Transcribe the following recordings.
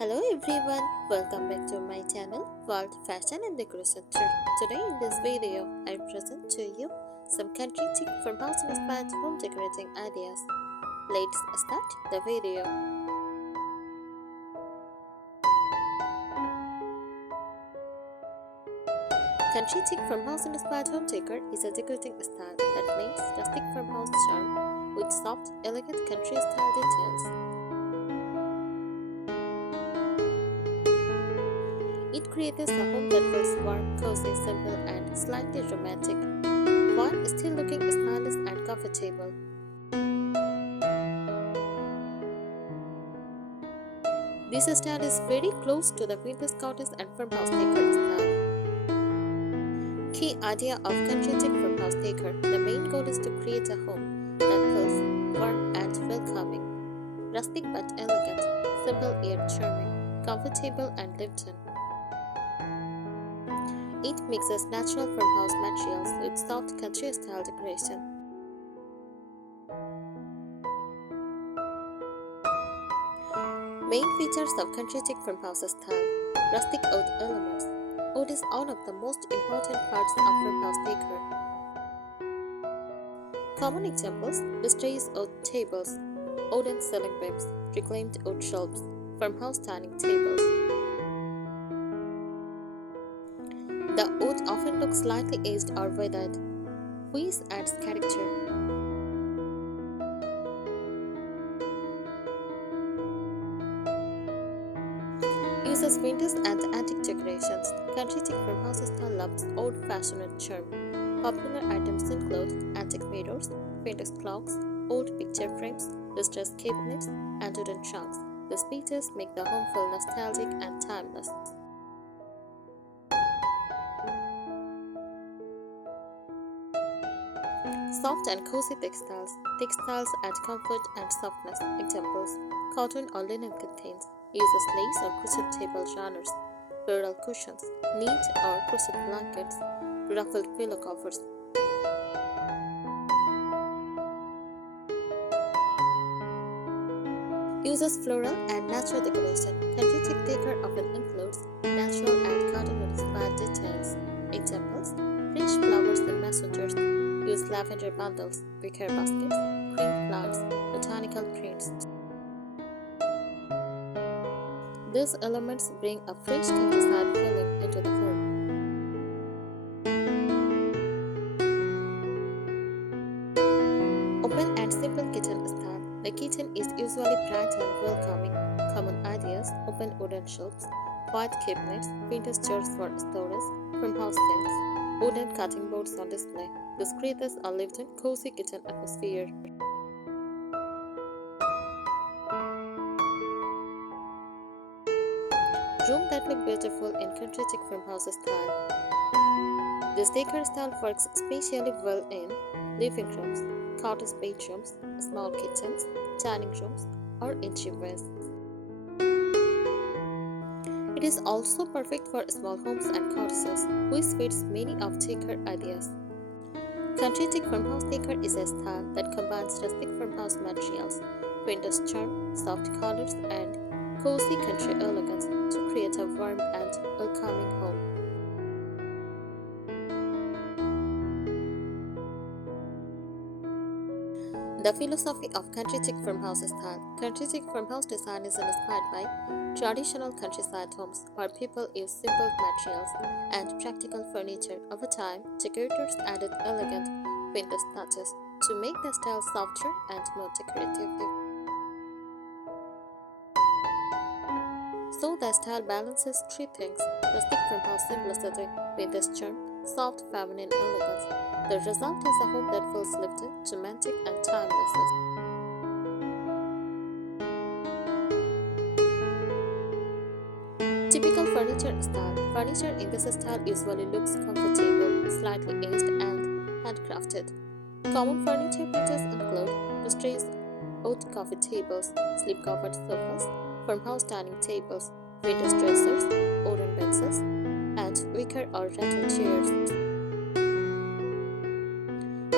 Hello everyone, welcome back to my channel World Fashion and Decoration Tour. Today in this video, I present to you some country chic farmhouse inspired home decorating ideas. Let's start the video. Country chic farmhouse inspired home decor is a decorating style that makes rustic farmhouse charm with soft, elegant country style details. It creates a home that feels warm, cozy, simple, and slightly romantic, while still looking stylish and comfortable. This style is very close to the vintage cottage and farmhouse decor style. Key idea of country chic farmhouse decor: the main goal is to create a home that feels warm and welcoming, rustic but elegant, simple yet charming, comfortable and lived in. It mixes natural farmhouse materials with soft country-style decoration. Main features of country chic farmhouse style: rustic oud elements. Oud is one of the most important parts of farmhouse decor. Common examples: distressed oud tables, wooden ceiling beams, reclaimed oud shelves, farmhouse dining tables. The wood often looks slightly aged or weathered, which adds character. Uses vintage and antique decorations. Country chic farmhouse style loves old-fashioned charm. Popular items include antique mirrors, vintage clocks, old picture frames, distressed cabinets, and wooden trunks. These pieces make the home feel nostalgic and timeless. Soft and cozy textiles. Textiles add comfort and softness. Examples: cotton or linen curtains. Uses lace or crochet table runners. Floral cushions. Knit or crochet blankets. Ruffled pillow covers. Uses floral and natural decoration. Country chic decor often includes natural and cotton-inspired details. Examples: fresh flowers in messengers. Use lavender bundles, wicker baskets, cream flowers, botanical prints. These elements bring a fresh countryside feeling into the home. Open and simple kitchen style. The kitchen is usually bright and welcoming. Common ideas: open wooden shelves, white cabinets, vintage chairs for storage, farmhouse sinks, wooden cutting boards on display. This creates a lived-in, cozy kitchen atmosphere. Room that look beautiful in country chic farmhouse style. This decor style works especially well in living rooms, cottage bedrooms, small kitchens, dining rooms, or entryways. It is also perfect for small homes and cottages, which fits many of decor ideas. Country chic farmhouse decor is a style that combines rustic farmhouse materials, vintage charm, soft colors, and cozy country elegance to create a warm and welcoming home. The philosophy of country chic farmhouse style. Country chic farmhouse design is inspired by traditional countryside homes where people use simple materials and practical furniture. Over time, decorators added elegant vintage touches to make the style softer and more decorative. So the style balances three things: rustic farmhouse simplicity, vintage charm, soft feminine elegance. The result is a home that feels lived-in, romantic, and timeless. Typical furniture style. Furniture in this style usually looks comfortable, slightly aged, and handcrafted. Common furniture features include distressed oud coffee tables, slip-covered sofas, farmhouse dining tables, vintage dressers, wooden benches, and wicker or rattan chairs.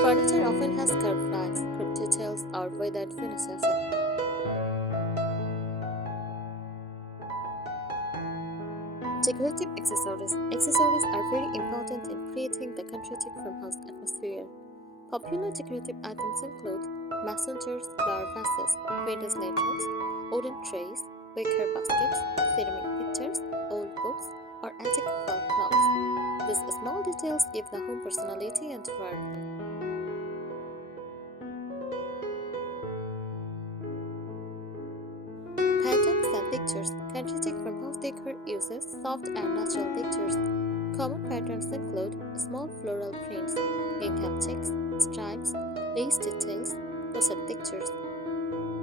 Furniture often has curved lines, crypt details, or weathered finishes. Decorative accessories. Accessories are very important in creating the country chic farmhouse atmosphere. Popular decorative items include messengers, flower vases, windows lanterns, wooden trays, wicker baskets, ceramic pictures, old books, or antique wall clocks. These small details give the home personality and warmth. Patterns and textures. Country chic farmhouse decor uses soft and natural textures. Common patterns include small floral prints, gingham checks, stripes, lace details, crochet textures.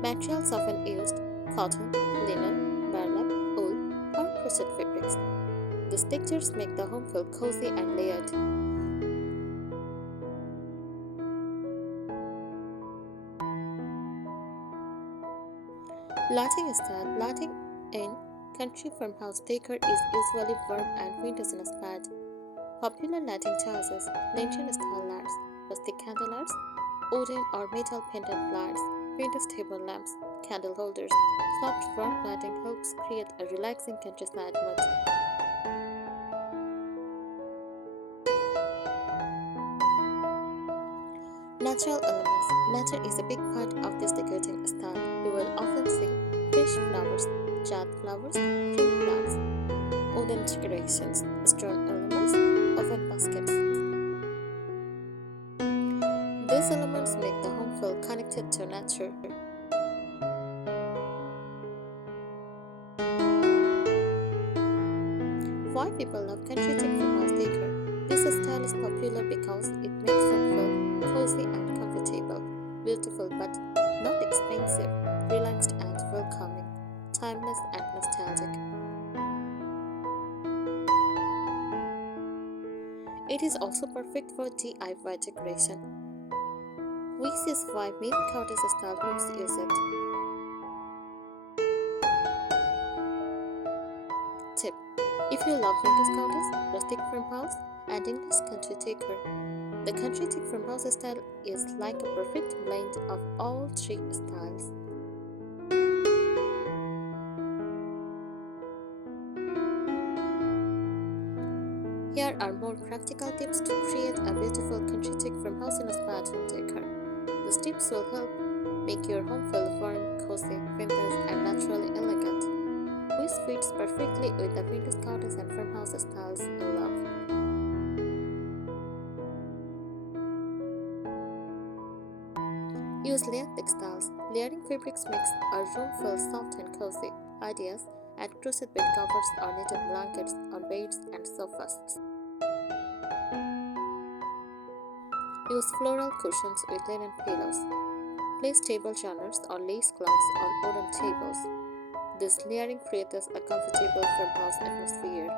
Materials often used cotton, linen, burlap, wool, or crochet fabrics. These textures make the home feel cozy and layered. Lighting style. Lighting in country farmhouse decor is usually warm and winter-inspired. Popular lighting choices: lantern-style lights, rustic candlelights, wooden or metal pendant lights, vintage table lamps, candle holders. Soft warm lighting helps create a relaxing countryside mood. Natural elements. Nature is a big part of this decorating style. You will often see fresh flowers, jade flowers, cream plants, wooden decorations, stone elements, oven baskets. These elements make the home feel connected to nature. Why people love country chic farmhouse decor? This style is popular because it makes them feel cozy and comfortable, beautiful but not expensive, relaxed and welcoming, timeless and nostalgic. It is also perfect for DIY decoration, which is why many cottage style homes use it. Tip: if you love vintage cottage, rustic farmhouse, and English country decor, the country chic farmhouse style is like a perfect blend of all three styles. Here are more practical tips to create a beautiful country chic farmhouse inspired home decor. These tips will help make your home feel warm, cozy, vintage, and naturally elegant, which fits perfectly with the vintage cottage and farmhouse styles you love. Use layered textiles. Layering fabrics makes a room feel soft and cozy. Ideas: add crochet bed covers or knitted blankets on beds and sofas. Use floral cushions with linen pillows. Place table runners or lace cloths on wooden tables. This layering creates a comfortable farmhouse atmosphere.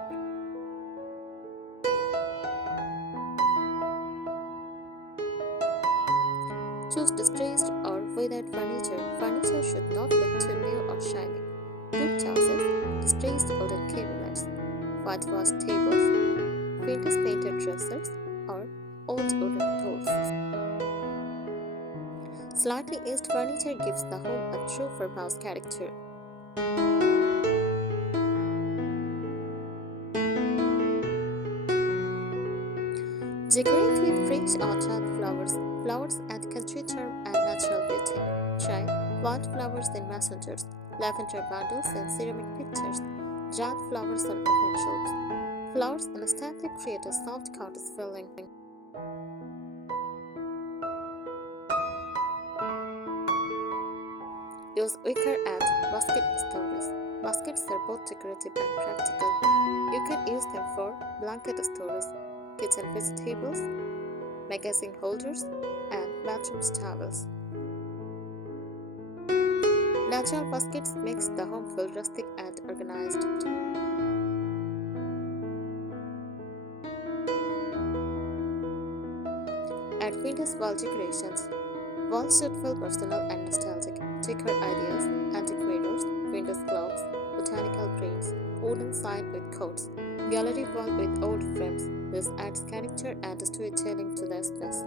Choose distressed or weathered furniture. Furniture should not look too new or shiny. Good choices: distressed wooden cabinets, whitewashed tables, vintage painted dressers, or old wooden tools. Slightly aged furniture gives the home a true farmhouse character. Decorate with fresh or jade flowers. Flowers add country charm and natural beauty. Try white flowers in messengers, lavender bundles in ceramic pictures, jade flowers on open shelves. Flowers instantly create a soft cottage feeling. Use wicker and basket stories. Baskets are both decorative and practical. You can use them for blanket stories, kitchen vegetables, magazine holders, and bathroom towels. Natural baskets makes the home feel rustic and organized. Add windows wall decorations. Walls should feel personal and nostalgic. Decor ideas: antique mirrors, windows clocks, botanical prints, wooden sign with quotes, gallery wall with old frames. This adds character and storytelling to the space.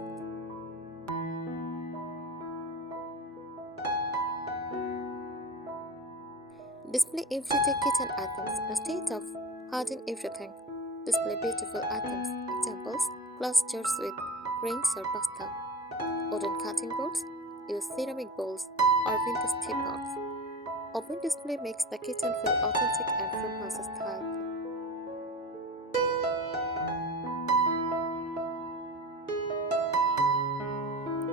Display everyday kitchen items. Instead of Hiding everything. Display beautiful items. Examples: glass jars with grains or pasta. Wooden cutting boards. Use ceramic bowls or vintage teapots. Open display makes the kitchen feel authentic and farmhouse style.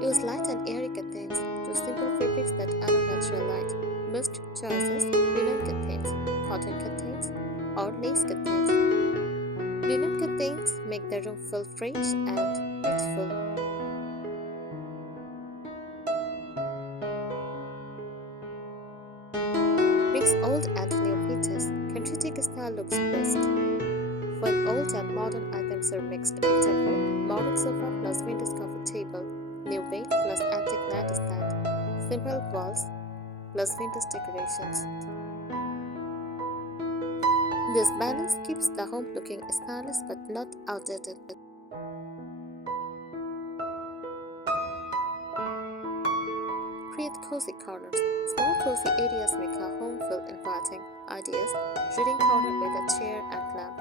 Use light and airy curtains. Choose simple fabrics that allow natural light. Most choices: linen curtains, cotton curtains, or lace curtains. Linen curtains make the room feel fresh and peaceful. Mix old and new pieces. Country chic style looks best when old and modern items are mixed. Example: modern sofa plus vintage coffee table, new bed plus antique nightstand, simple walls plus vintage decorations. This balance keeps the home looking stylish but not outdated. Create cozy corners. Small cozy areas make a home feel inviting. Ideas: reading corner with a chair and lamp,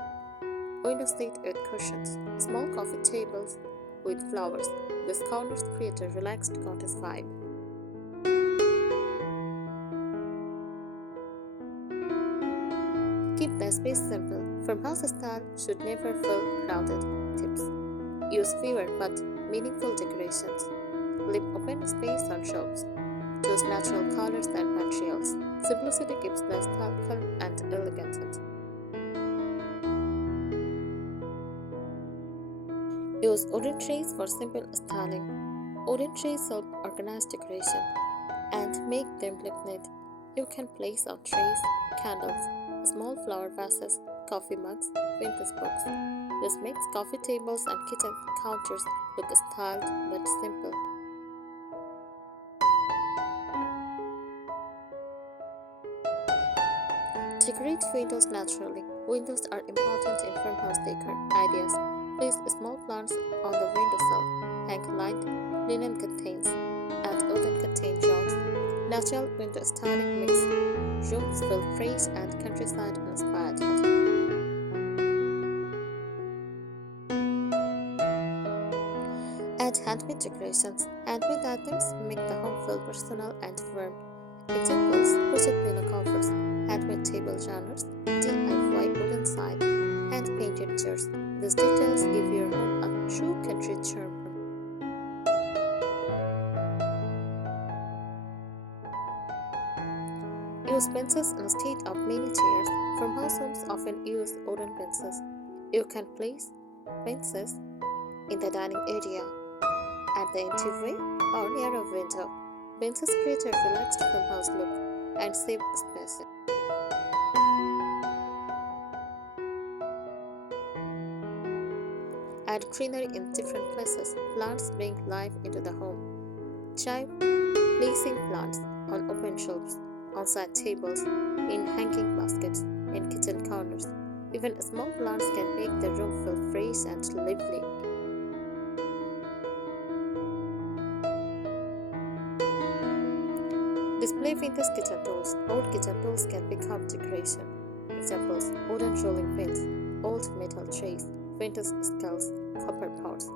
window seat with cushions, small coffee tables with flowers. These corners create a relaxed cottage vibe. Keep the space simple. Farmhouse style should never feel crowded. Tips: use fewer but meaningful decorations. Leave open space on shelves. Choose natural colors and materials. Simplicity keeps the style calm and elegant. Use wooden trays for simple styling. Wooden trays help organize decoration and make them look neat. You can place on trays candles, small flower vases, coffee mugs, vintage books. This makes coffee tables and kitchen counters look styled but simple. Decorate windows naturally. Windows are important in farmhouse decor. Ideas: place small plants on the windowsill, hang light linen curtains, add wooden curtain jars. Natural window styling makes rooms feel fresh and countryside inspired. Add handmade decorations. Handmade items make the home feel personal and warm. Examples: crochet pillow covers, handmade table runners, DIY wooden sign, hand painted chairs. These details give your home a true country charm. Use benches instead of many chairs. Farmhouse homes often use wooden benches. You can place benches in the dining area, at the entryway, or near a window. Benches create a relaxed farmhouse look and save space. Add greenery in different places. Plants bring life into the home. Try placing plants on open shelves, on side tables, in hanging baskets, in kitchen corners. Even small plants can make the room feel fresh and lively. Display vintage kitchen tools. Old kitchen tools can become decoration. Examples: wooden rolling pins, old metal trays, vintage skulls, copper pots.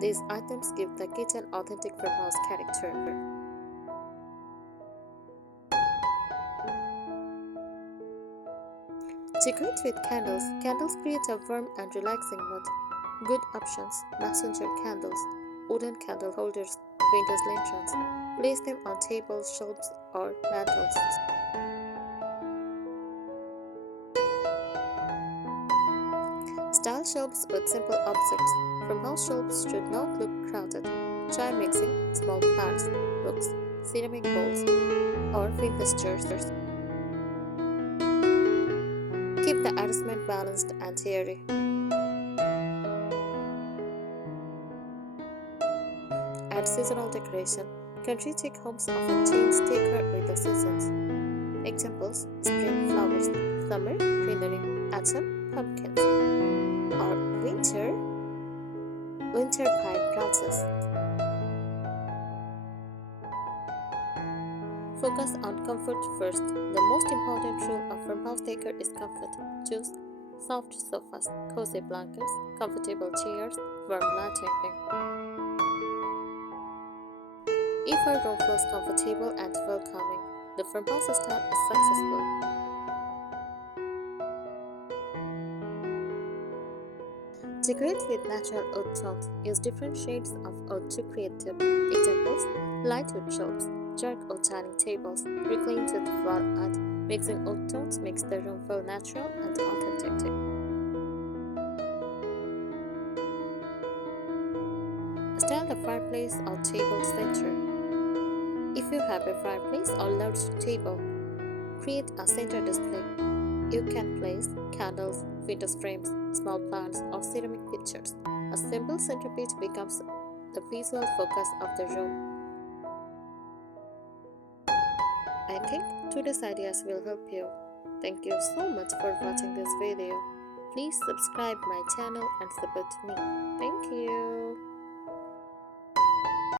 These items give the kitchen authentic farmhouse character. Decorate with candles. Candles create a warm and relaxing mood. Good options: messenger candles, wooden candle holders, vintage lanterns. Place them on tables, shelves, or mantles. Style shelves with simple objects. Farmhouse shelves should not look crowded. Try mixing small plants, books, ceramic bowls, or vintage jars. Keep the arrangement balanced and airy. Add seasonal decoration. Country chic homes often change decor with the seasons. Examples: spring flowers, summer greenery, autumn pumpkins, or winter pine branches. Focus on comfort first. The most important rule of farmhouse decor is comfort. Choose soft sofas, cozy blankets, comfortable chairs, warm lighting. If our room feels comfortable and welcoming, the farmhouse style is successful. Decorate with natural oud tones. Use different shades of oud to create depth. Examples: light wood shelves, dark oud dining tables, reclaimed wood wall art. Mixing oud tones makes the room feel natural and authentic. Style the fireplace or table center. If you have a fireplace or large table, create a center display. You can place candles, window frames, small plants, or ceramic pictures. A simple centerpiece becomes the visual focus of the room. I think today's ideas will help you. Thank you so much for watching this video. Please subscribe my channel and support me. Thank you.